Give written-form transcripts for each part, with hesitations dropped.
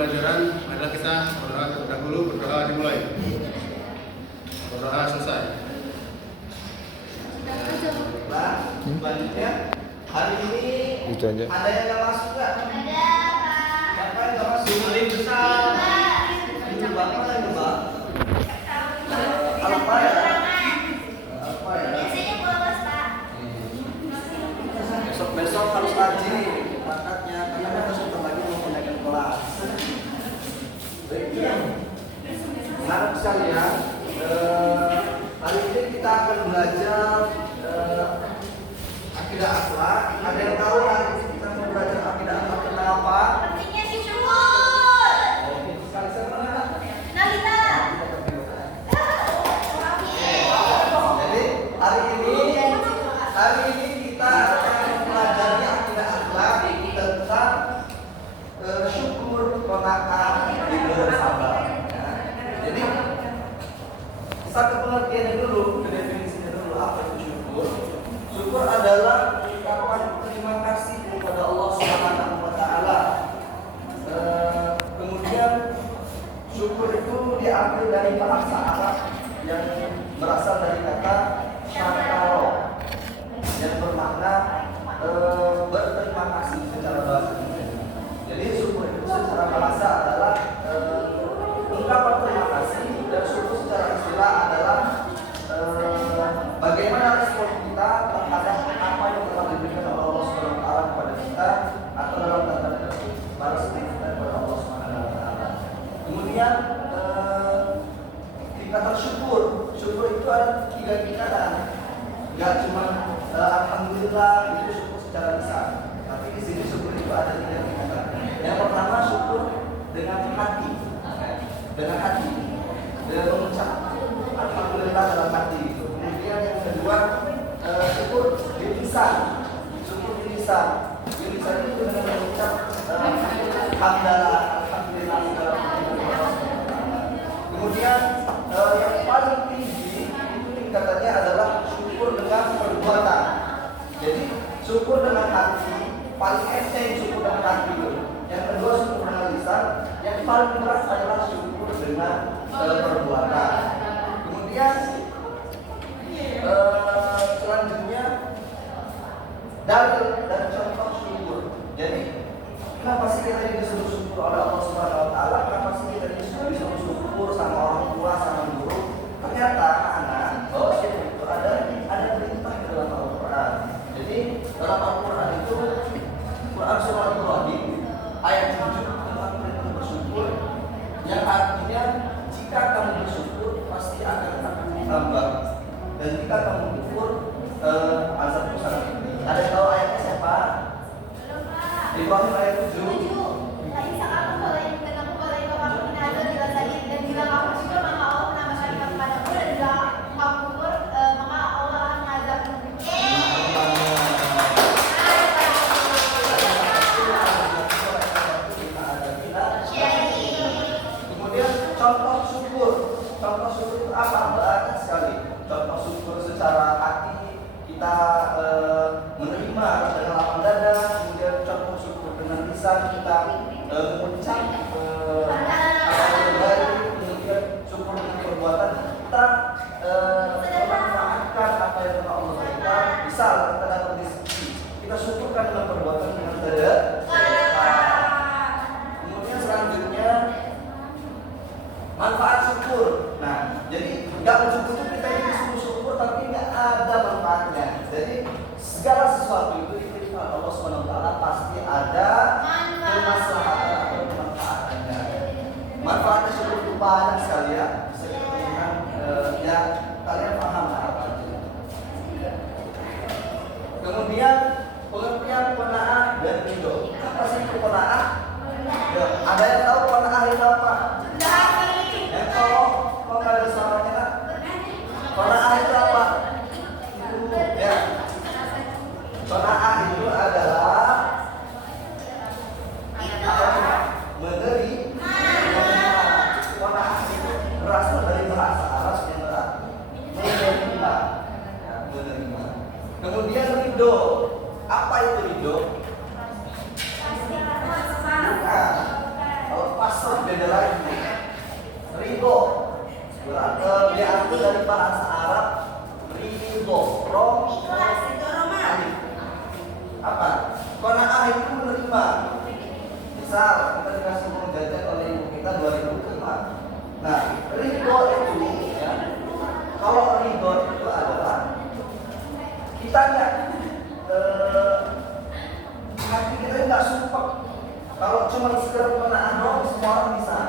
pelajaran, marilah kita berdoa terlebih dahulu. Berdoa dimulai. Berdoa selesai. Selanjutnya hari ini Itu aja. ada yang nggak masuk nggak? Ada, Pak. Siapa yang nggak masuk? Paling besar. Itu bapak lagi mbak. Apa ya? Apa ya? Biasanya bolos, Pak. Besok harus rajin berangkatnya karena kita sebentar lagi mau menaikkan kelas. Anak sekalian, hari ini kita akan belajar akidah akhlak. Ada yang tahu hari ini kita mau belajar akidah akhlak tentang apa? Pentingnya syukur. Sekali mana? Nalita. Jadi hari ini kita akan mempelajari akidah akhlak tentang syukur, qanaah, ridho, dan sabar. Ya. Jadi satu pengertiannya dulu, definisinya dulu apa itu syukur. Syukur adalah ungkapan terima kasih kepada Allah Subhanahu wa taala. Kemudian syukur itu diambil dari bahasa Arab yang berasal dari kata syakaro yang bermakna berterima kasih secara bahasa Indonesia. Jadi syukur itu secara bahasa adalah ungkapan terima kasih, dan syukur secara istilah adalah bagaimana respon kita terhadap apa yang telah diberikan oleh Allah Subhanahu wa taala kepada kita, atau dalam tanda kutip balas daripada Allah Subhanahu wa taala. Kemudian tingkatan syukur itu ada 3 tingkatan. Enggak cuma alhamdulillah itu syukur secara lisan, tapi di sini syukur itu ada 3 tingkatan. Yang pertama syukur dengan hati, dengan mengucap alhamdulillah dalam hati itu. Kemudian yang kedua syukur di lisan, di lisan itu dengan mengucap alhamdulillah segala macam. Kemudian yang paling tinggi itu tingkatannya adalah syukur dengan perbuatan. Jadi syukur dengan hati paling ekstrem, syukur dengan hati itu. Yang kedua syukur dengan lisan, yang paling keras adalah syukur dengan perbuatan. Kemudian selanjutnya dari contoh syukur. Jadi kenapa sih kita disuruh syukur oleh Allah Subhanahu wa taala? Kenapa sih kita disuruh syukur sama orang tua, sama guru? Ternyata anak bahwa syukur itu ada perintah di dalam Al-Qur'an. Jadi dalam Al-Qur'an itu Quran surah Ibrahim ayat 7 tentang perintah bersyukur, yang artinya jika kamu bersyukur pasti akan ditambah, dan jika kamu kufur azabnya sangat pedih. Ada yang tahu ayatnya siapa? Ibrahim ayat 7. Dan jika kamu bersyukur maka Allah menambahkan kepadamu, dan jika kamu kufur maka Allah mengazabmu. Kemudian contoh syukur itu apa? Banyak sekali. Contoh syukur secara hati kita menerima dengan lapang dada. Kemudian contoh syukur dengan lisan kita mengucap apa yang baik. Kemudian syukur dengan perbuatan kita memanfaatkan apa yang telah Allah berikan. Misal kita dapat rezeki, kita syukurkan dengan perbuatan dengan dada. Kemudian selanjutnya manfaat syukur. Nah, jadi nggak cukup kita ini disuruh syukur tapi nggak ada manfaatnya. Jadi segala sesuatu itu diberikan Allah Subhanahu wa taala pasti ada kemaslahatan atau kemanfaatannya. Manfaatnya syukur itu banyak sekali ya. Bisa dikatakan ya kalian paham lah apa aja. Kemudian pengertian qanaah dan ridho. Apa sih itu qanaah? Ya, ada yang tahu qanaah itu apa? Ya, kalau nggak ada suaranya kan? Qanaah itu apa? Ya, qanaah itu adalah menerima. Qanaah itu berasal dari bahasa Arab yang berarti menerima. Ya, menerima. Kemudian ridho. Apa itu ridho? Kalau pas Tasrif beda lagi. Ridho diambil dari bahasa Arab ridho, alif. Apa? Qanaah itu menerima. Misal kita dikasih uang jajan oleh ibu kita 2.000 terima. Nah, ridho itu ya. Kalau ridho itu adalah kita nggak hati kita nggak sumpah. Kalau cuma sekedar qanaah doang semua orang bisa.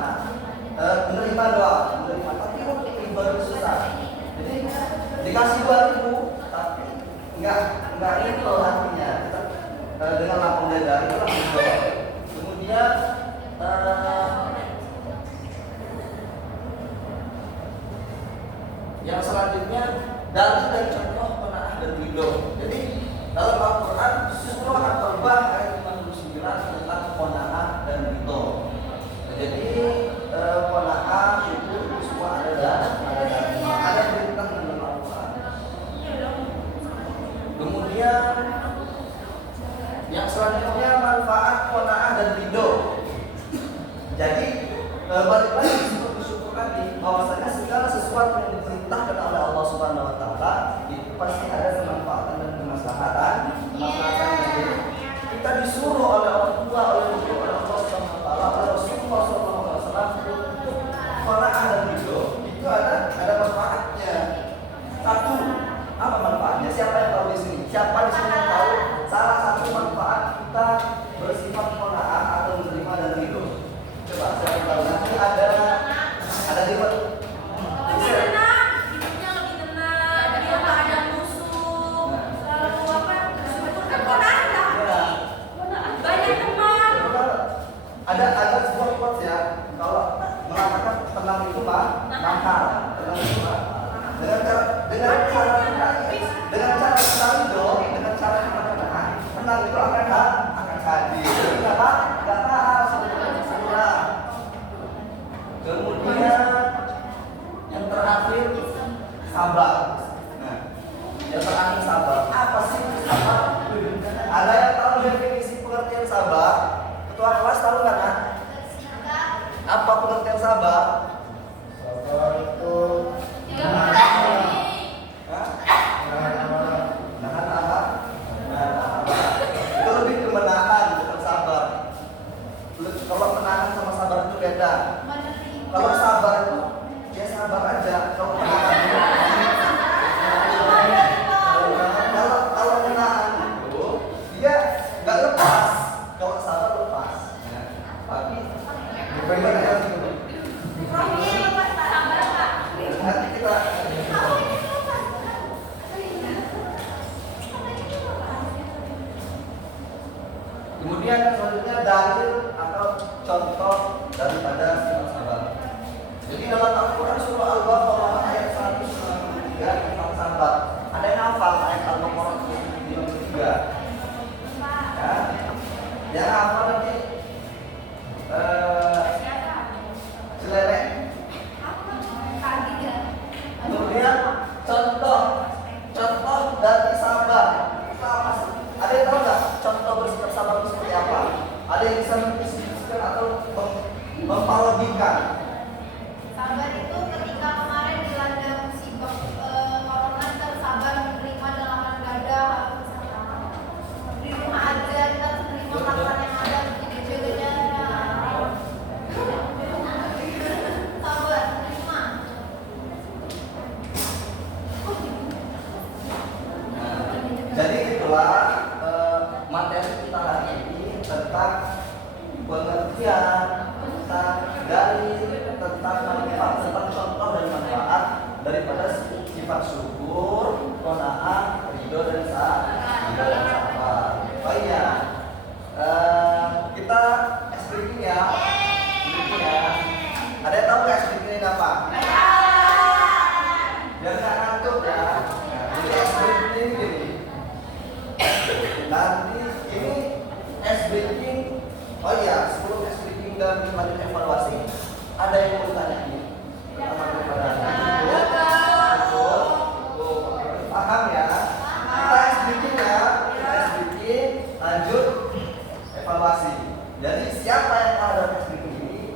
Menerima doa, menerima, tapi untuk ibadah susah. Jadi dikasih 2.000, tapi nggak itu hatinya. Dengan lapang dada itu langsung doa. Kemudian yang selanjutnya dalil dan contoh qanaah dan ridho. Jadi dalam Al-Quran surah At-Taubah ayat 59 tentang qanaah dan ridho. Jadi qanaah itu semua ada perintah dalam Al-Quran. Kemudian yang selanjutnya manfaat qanaah dan ridho. Jadi balik lagi bersyukur tadi bahwasanya segala sesuatu yang diperintahkan oleh Allah Subhanahu Wa Taala itu pasti ada kemanfaatan dan kemaslahatan. Jadi kita disuruh oleh orang tua, oleh Allah Subhanahu Wa Taala, oleh Rasulullah SAW untuk qanaah dan ridho. Itu ada manfaatnya. Satu, apa manfaatnya? Siapa yang tahu di sini? Siapa di sini yang tahu salah satu manfaat kita bersifat qanaah atau menerima dan ridho? Coba saya tahu. Nanti ada di mana? Ada sebuah quotes ya, kalau mengatakan tenang itu mahal, tenang itu mahal. Dengan cara kita ridho, dengan cara kita tenang itu akan hadir. Kenapa? Nggak mahal sebenarnya. Kemudian yang terakhir sabar. Nah, yang terakhir sabar. Apa sih sabar? Ada yang tahu definisi pengertian sabar? Ketua kelas tahu nggak kan? Apa pengertian sabar? Sabar itu Nahan apa? Itu lebih ke menahan, bukan sabar. Kalau menahan sama sabar itu beda. Kalau sabar itu ya sabar aja. Kalau menahan kalau menahan itu dia nggak lepas. Kalau sabar lepas. Ya. Tapi bagaimana ya? Nanti kita kemudian selanjutnya dalil atau contoh daripada sifat sabar. Jadi dalam Al-Quran surah Al-Baqarah ayat 193 tentang sabar. Ada yang hafal ayat Al-Baqarah 193? Ya, yang hafal nanti selelek. Kemudian contoh dari sabar itu apa sih? Ada yang tahu nggak contoh bersikap sabar itu seperti apa? Ada yang bisa mendeskripsikan atau memparodikan? Sabar itu ketika kemarin dilanda musibah corona, kita sabar menerima dengan lapang dada, di rumah aja kita menerima laporan yang ada, begitu juga sabar menerima. Jadi itulah materi kita hari ini tentang pengertian, tentang dalil, tentang manfaat, tentang contoh dan manfaat daripada sifat syukur, qanaah, ridho dan sabar. Oh iya, kita explain ya. Ada yang tahu nggak explain apa? Biar nggak ngantuk ya. Jadi explain ini gini. Nanti ini S-Breaking. Oh iya, sebelum S-Breaking dan lanjut evaluasi, ada yang mau tanya ini. Pertama kepada paham ya? Kita S-Breaking ya. Kita S-Breaking, lanjut evaluasi. Jadi siapa yang ada S-Breaking ini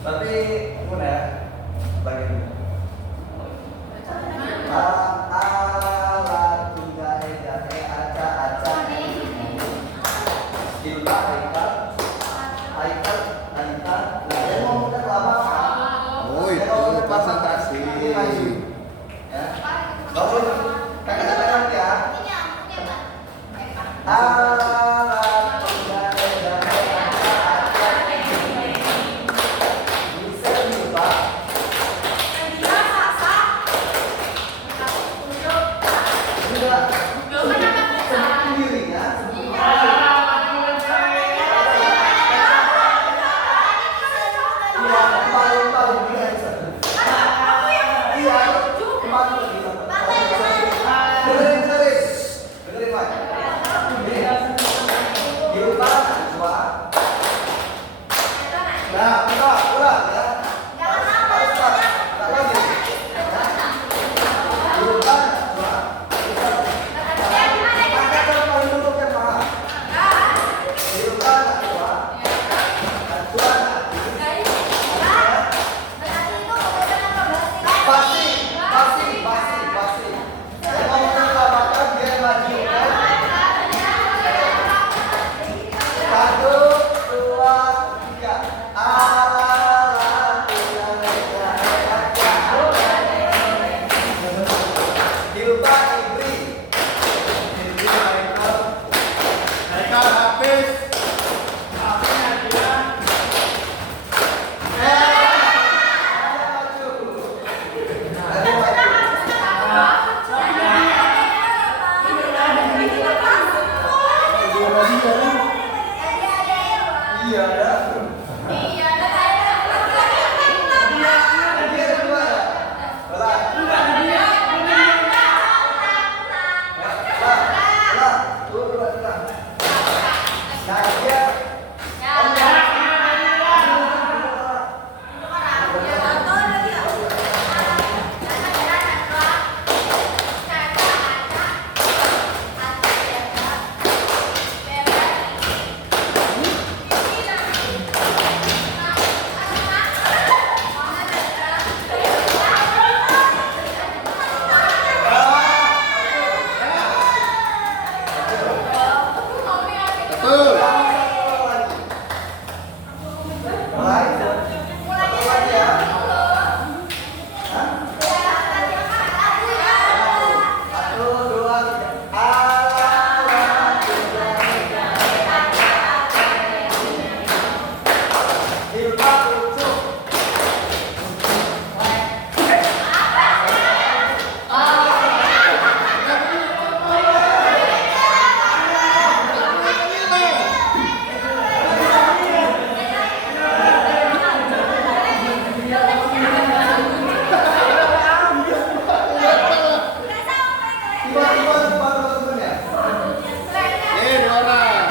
Tapi gimana ya? Bagi dulu. Alat tunggal jahe aca aca. Hilda Haikal Anita. Saya mau muter lama. Oh itu konsentrasi. Ya. Gak boleh. Kata-kata ya. Alat tunggal jahe aca aca. Bisa lupa. Sudah. Dirinya. Iya, kemarin tahu dia. Iya, kemarin dia. Dengerin, Mak. Dilupa, coba. Nah, ulang ya. Harus tak lagi. Dilupa, coba. Angkat paling dulu kan, Mak. Dilupa, coba. Acuan. Pasti. Saya mau menyelamatkan biar maju. Satu, dua, tiga. Alat dilupa Ibri. Haikal habis. Iya, ada. Dia kedua ya. Belah. Turun. Nah, dia. Betul. Mulai. Satu lagi ya. Hah? Satu, dua, tiga. Alat Hilda Ucup. Tiba-tiba teman ya. Dua orang.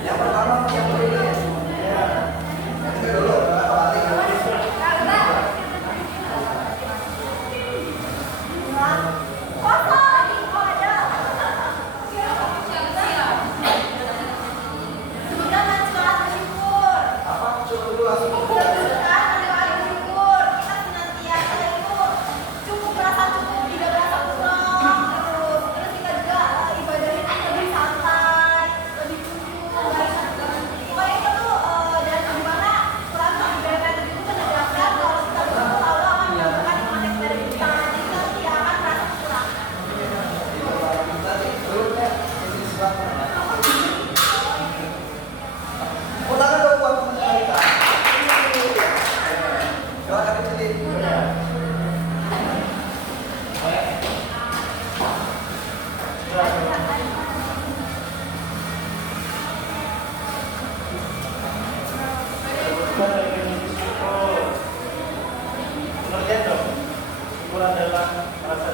Yang pertama yang dulu ya. Yang kedua apa? Coba dulu langsung. Cukup merasa cukup, tidak merasa kurang. Terus kita juga ibadahnya lebih santai, lebih cukup. Pokoknya itu tuh dan gimana Quran ibadah itu menegaskan kalau kita berdoa Allah akan mengabulkan iman dari kita. Jadi kita tidak akan merasa kurang. Ulangan dong buat teman-teman kita. Coba kaki sendiri. merasa